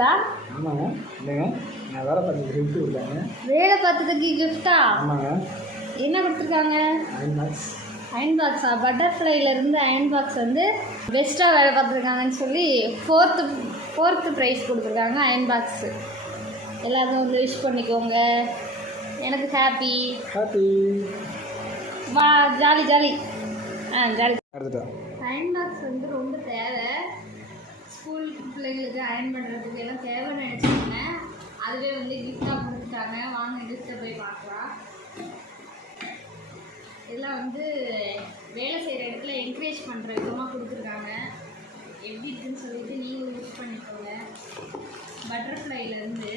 கொடுத்தீங்களா? ஆமாங்க. இல்லைங்க, நான் வேலை பார்த்துக்கு கிஃப்ட் கொடுத்தாங்க. வேலை பார்த்ததுக்கு கிஃப்டா? ஆமாங்க. என்ன கொடுத்துருக்காங்க? Iron box. அயன் பாக்ஸா? பட்டர்ஃப்ளைலேருந்து அயன் பாக்ஸ் வந்து பெஸ்ட்டாக வேலை பார்த்துருக்காங்கன்னு சொல்லி ஃபோர்த்து ப்ரைஸ் கொடுத்துருக்காங்க அயன் பாக்ஸு. எல்லோரும் வந்து விஷ் பண்ணிக்கோங்க. எனக்கு ஹாப்பி. வா, jolly jolly. Jolly. Iron box வந்து ரொம்ப தேவை. ஸ்கூல் பிள்ளைங்களுக்கு அயன் பண்ணுறதுக்கு எல்லாம் தேவைன்னு நினச்சிக்கோங்க. அதுவே வந்து கிஃப்டாக கொடுத்துட்டாங்க. வாங்க கிஃப்ட்டை போய் பார்க்கலாம். இதெல்லாம் வந்து வேலை செய்கிற இடத்துல என்கரேஜ் பண்ணுற விதமாக கொடுத்துருக்காங்க. எப்படி இருக்குன்னு சொல்லிட்டு நீங்களும் யூஸ் பண்ணிக்கோங்க. பட்டர்ஃப்ளைலேருந்து